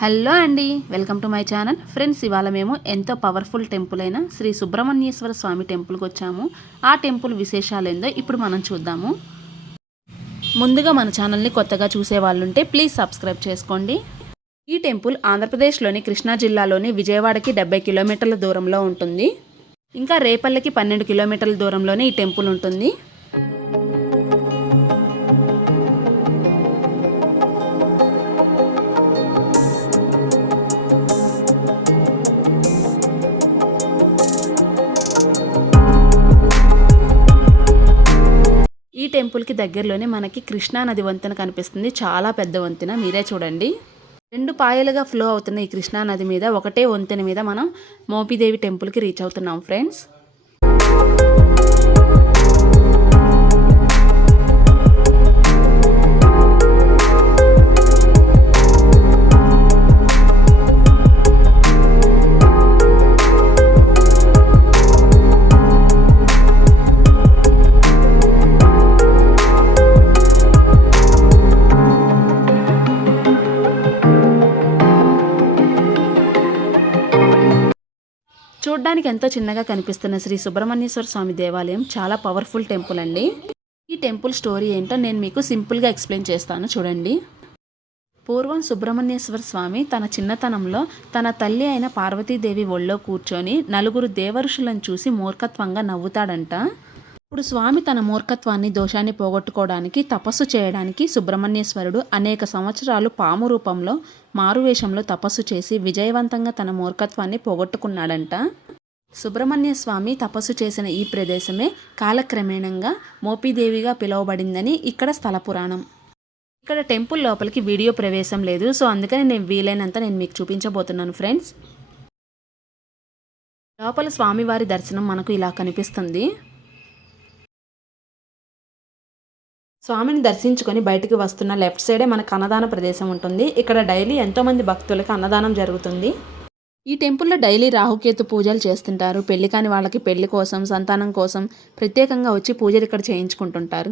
Hello అండి welcome to my channel. Friends ఇవాళ మేము ఎంతో పవర్ఫుల్ టెంపుల్ అయిన శ్రీ సుబ్రహ్మణ్యేశ్వర స్వామి టెంపుల్కి వచ్చాము ఆ టెంపుల్ విశేషాలు ఏందో ఇప్పుడు మనం చూద్దాము. ముందుగా మన ఛానల్ని కొత్తగా చూసే వాళ్ళుంటే ప్లీజ్ సబ్స్క్రైబ్ చేసుకోండి. ఈ టెంపుల్ ఆంధ్రప్రదేశ్లోని కృష్ణా జిల్లాలోని విజయవాడకి డెబ్బై కిలోమీటర్ల దూరంలో ఉంటుంది. ఇంకా రేపల్లకి పన్నెండు కిలోమీటర్ల దూరంలోనే ఈ టెంపుల్ ఉంటుంది. ఈ టెంపుల్కి దగ్గరలోనే మనకి కృష్ణా నది వంతెన కనిపిస్తుంది. చాలా పెద్ద వంతెన. మీరే చూడండి. రెండు పాయలుగా ఫ్లో అవుతున్న ఈ కృష్ణా నది మీద ఒకటే వంతెన మీద మనం మోపిదేవి టెంపుల్కి రీచ్ అవుతున్నాం ఫ్రెండ్స్. చూడ్డానికి ఎంతో చిన్నగా కనిపిస్తున్న శ్రీ సుబ్రహ్మణ్యేశ్వర స్వామి దేవాలయం చాలా పవర్ఫుల్ టెంపుల్ అండి. ఈ టెంపుల్ స్టోరీ ఏంటో నేను మీకు సింపుల్గా ఎక్స్ప్లెయిన్ చేస్తాను చూడండి. పూర్వం సుబ్రహ్మణ్యేశ్వర స్వామి తన చిన్నతనంలో తన తల్లి అయిన పార్వతీదేవి ఒళ్ళో కూర్చొని నలుగురు దేవరుషులను చూసి మూర్ఖత్వంగా నవ్వుతాడంట. ఇప్పుడు స్వామి తన మూర్ఖత్వాన్ని దోషాన్ని పోగొట్టుకోవడానికి తపస్సు చేయడానికి సుబ్రహ్మణ్యేశ్వరుడు అనేక సంవత్సరాలు పాము రూపంలో మారువేషంలో తపస్సు చేసి విజయవంతంగా తన మూర్ఖత్వాన్ని పోగొట్టుకున్నాడంట. సుబ్రహ్మణ్య స్వామి తపస్సు చేసిన ఈ ప్రదేశమే కాలక్రమేణంగా మోపిదేవిగా పిలువబడిందని ఇక్కడ స్థల పురాణం. ఇక్కడ టెంపుల్ లోపలికి వీడియో ప్రవేశం లేదు సో అందుకని నేను వీలైనంత నేను మీకు చూపించబోతున్నాను ఫ్రెండ్స్. లోపల స్వామివారి దర్శనం మనకు ఇలా కనిపిస్తుంది. స్వామిని దర్శించుకొని బయటికి వస్తున్న లెఫ్ట్ సైడే మనకు అన్నదాన ప్రదేశం ఉంటుంది. ఇక్కడ డైలీ ఎంతోమంది భక్తులకు అన్నదానం జరుగుతుంది. ఈ టెంపుల్లో డైలీ రాహుకేతు పూజలు చేస్తుంటారు. పెళ్ళి కాని వాళ్ళకి పెళ్ళి కోసం సంతానం కోసం ప్రత్యేకంగా వచ్చి పూజలు ఇక్కడ చేయించుకుంటుంటారు.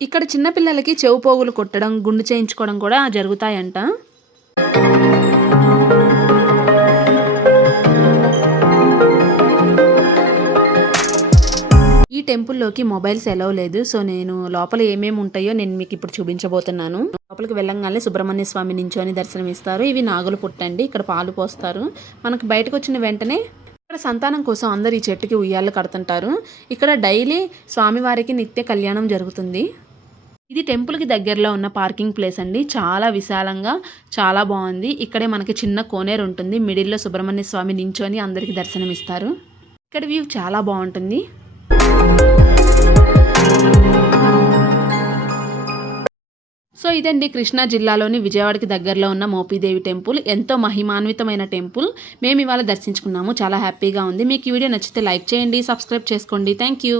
ఇక్కడ చిన్నపిల్లలకి చెవు పోగులు కొట్టడం గుండు చేయించుకోవడం కూడా జరుగుతాయంట. టెంపుల్లోకి మొబైల్స్ ఎలవ్ లేదు. సో నేను లోపల ఏమేమి ఉంటాయో నేను మీకు ఇప్పుడు చూపించబోతున్నాను. లోపలికి వెళ్ళంగానే సుబ్రహ్మణ్య స్వామి నించొని దర్శనం ఇస్తారు. ఇవి నాగులు పుట్టండి. ఇక్కడ పాలు పోస్తారు. మనకు బయటకు వచ్చిన వెంటనే ఇక్కడ సంతానం కోసం అందరు ఈ చెట్టుకి ఉయ్యాలు కడుతుంటారు. ఇక్కడ డైలీ స్వామివారికి నిత్య కళ్యాణం జరుగుతుంది. ఇది టెంపుల్కి దగ్గరలో ఉన్న పార్కింగ్ ప్లేస్ అండి. చాలా విశాలంగా చాలా బాగుంది. ఇక్కడే మనకి చిన్న కోనేరు ఉంటుంది. మిడిల్లో సుబ్రహ్మణ్య స్వామి నించొని అందరికీ దర్శనం ఇస్తారు ఇక్కడ వ్యూ చాలా బాగుంటుంది. సో ఇదండి కృష్ణా జిల్లాలోని విజయవాడకి దగ్గరలో ఉన్న మోపీదేవి టెంపుల్. ఎంతో మహిమాన్వితమైన టెంపుల్. మేము ఇవాళ దర్శించుకున్నాము. చాలా హ్యాపీగా ఉంది. మీకు ఈ వీడియో నచ్చితే లైక్ చేయండి సబ్స్క్రైబ్ చేసుకోండి. Thank you